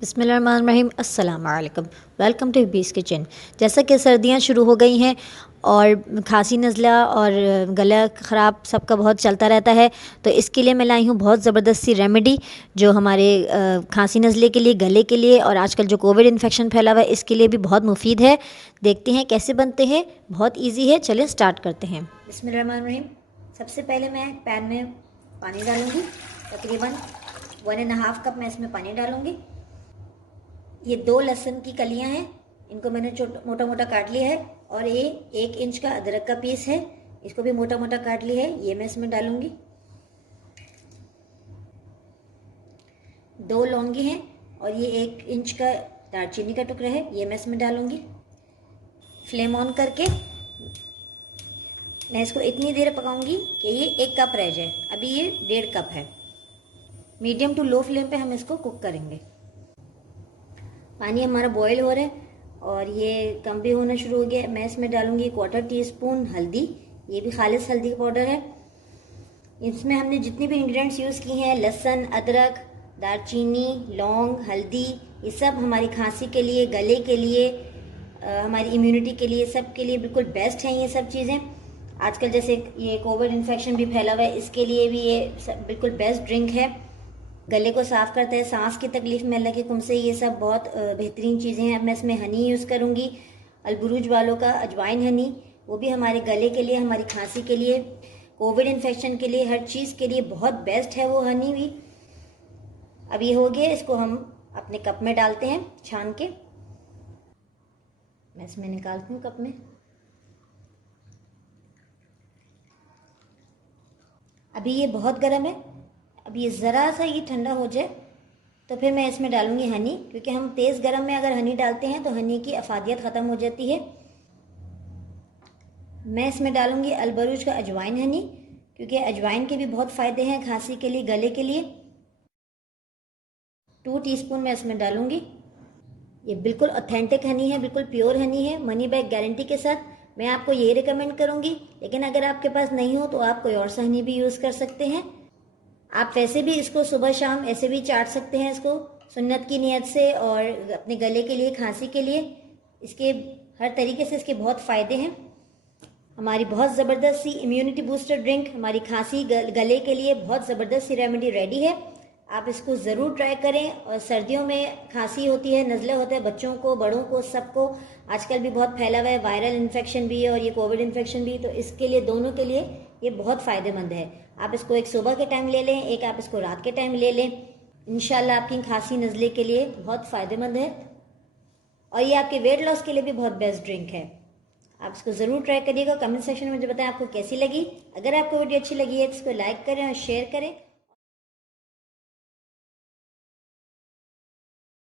बिस्मिल्लाहिर्रहमानिर्रहीम, अस्सलाम वालेकुम। वेलकम टू बीस किचन। जैसा कि सर्दियां शुरू हो गई हैं और खांसी नज़ला और गला ख़राब सबका बहुत चलता रहता है, तो इसके लिए मैं लाई हूँ बहुत ज़बरदस्त सी रेमेडी जो हमारे खांसी नज़ले के लिए, गले के लिए और आजकल जो कोविड इन्फेक्शन फैला हुआ है इसके लिए भी बहुत मुफीद है। देखते हैं कैसे बनते हैं, बहुत ईजी है। चलें स्टार्ट करते हैं। बिस्मिल्लाहिर्रहमानिर्रहीम। सबसे पहले मैं पैन में पानी डालूँगी, तकरीबन 1.5 कप मैं इसमें पानी डालूँगी। ये 2 लहसुन की कलियां हैं, इनको मैंने मोटा मोटा काट लिया है। और ये 1 इंच का अदरक का पीस है, इसको भी मोटा मोटा काट लिया है, ये मैं इसमें डालूंगी। 2 लौंगी हैं और ये 1 इंच का दालचीनी का टुकड़ा है, ये मैं इसमें डालूंगी। फ्लेम ऑन करके मैं इसको इतनी देर पकाऊंगी कि ये 1 कप रह जाए। अभी ये 1.5 कप है। मीडियम टू लो फ्लेम पे हम इसको कुक करेंगे। पानी हमारा बॉईल हो रहा है और ये कम भी होना शुरू हो गया। मैं इसमें डालूंगी 1/4 टीस्पून हल्दी, ये भी खालिस हल्दी का पाउडर है। इसमें हमने जितनी भी इंग्रेडिएंट्स यूज़ की हैं, लहसुन, अदरक, दालचीनी, लौंग, हल्दी, ये सब हमारी खांसी के लिए, गले के लिए, हमारी इम्यूनिटी के लिए, सब के लिए बिल्कुल बेस्ट हैं ये सब चीज़ें। आजकल जैसे ये कोविड इन्फेक्शन भी फैला हुआ है, इसके लिए भी ये बिल्कुल बेस्ट ड्रिंक है। गले को साफ करता है, सांस की तकलीफ में अल्लाह के हुक्म से ये सब बहुत बेहतरीन चीज़ें हैं। अब मैं इसमें हनी यूज़ करूँगी, अलबुरुज वालों का अजवाइन हनी, वो भी हमारे गले के लिए, हमारी खांसी के लिए, कोविड इन्फेक्शन के लिए, हर चीज़ के लिए बहुत बेस्ट है वो हनी भी। अब ये हो गया, इसको हम अपने कप में डालते हैं छान के। मैं इसमें निकालती हूँ कप में। अभी ये बहुत गर्म है, अब ये ज़रा सा ये ठंडा हो जाए तो फिर मैं इसमें डालूंगी हनी, क्योंकि हम तेज़ गर्म में अगर हनी डालते हैं तो हनी की अफादियत ख़त्म हो जाती है। मैं इसमें डालूंगी अलबरुज का अजवाइन हनी, क्योंकि अजवाइन के भी बहुत फ़ायदे हैं खांसी के लिए, गले के लिए। 2 टीस्पून मैं इसमें डालूंगी। ये बिल्कुल ऑथेंटिक हनी है, बिल्कुल प्योर हनी है, मनी बैक गारंटी के साथ। मैं आपको ये रिकमेंड करूँगी, लेकिन अगर आपके पास नहीं हो तो आप कोई और सा हनी भी यूज़ कर सकते हैं। आप वैसे भी इसको सुबह शाम ऐसे भी चाट सकते हैं इसको, सुन्नत की नियत से, और अपने गले के लिए, खांसी के लिए। इसके हर तरीके से इसके बहुत फ़ायदे हैं। हमारी बहुत ज़बरदस्त सी इम्यूनिटी बूस्टर ड्रिंक हमारी खांसी गले के लिए बहुत ज़बरदस्त सी रेमेडी रेडी है। आप इसको ज़रूर ट्राई करें। और सर्दियों में खांसी होती है, नज़ले होते हैं, बच्चों को, बड़ों को, सबको आजकल भी बहुत फैला हुआ है, वायरल इन्फेक्शन भी है और ये कोविड इन्फेक्शन भी, तो इसके लिए, दोनों के लिए ये बहुत फ़ायदेमंद है। आप इसको एक सुबह के टाइम ले लें, एक आप इसको रात के टाइम ले लें। इंशाल्लाह आपकी खांसी नज़ले के लिए बहुत फ़ायदेमंद है और ये आपके वेट लॉस के लिए भी बहुत बेस्ट ड्रिंक है। आप इसको ज़रूर ट्राई करिएगा। कमेंट सेक्शन में मुझे बताएं आपको कैसी लगी। अगर आपको वीडियो अच्छी लगी है तो इसको लाइक करें और शेयर करें।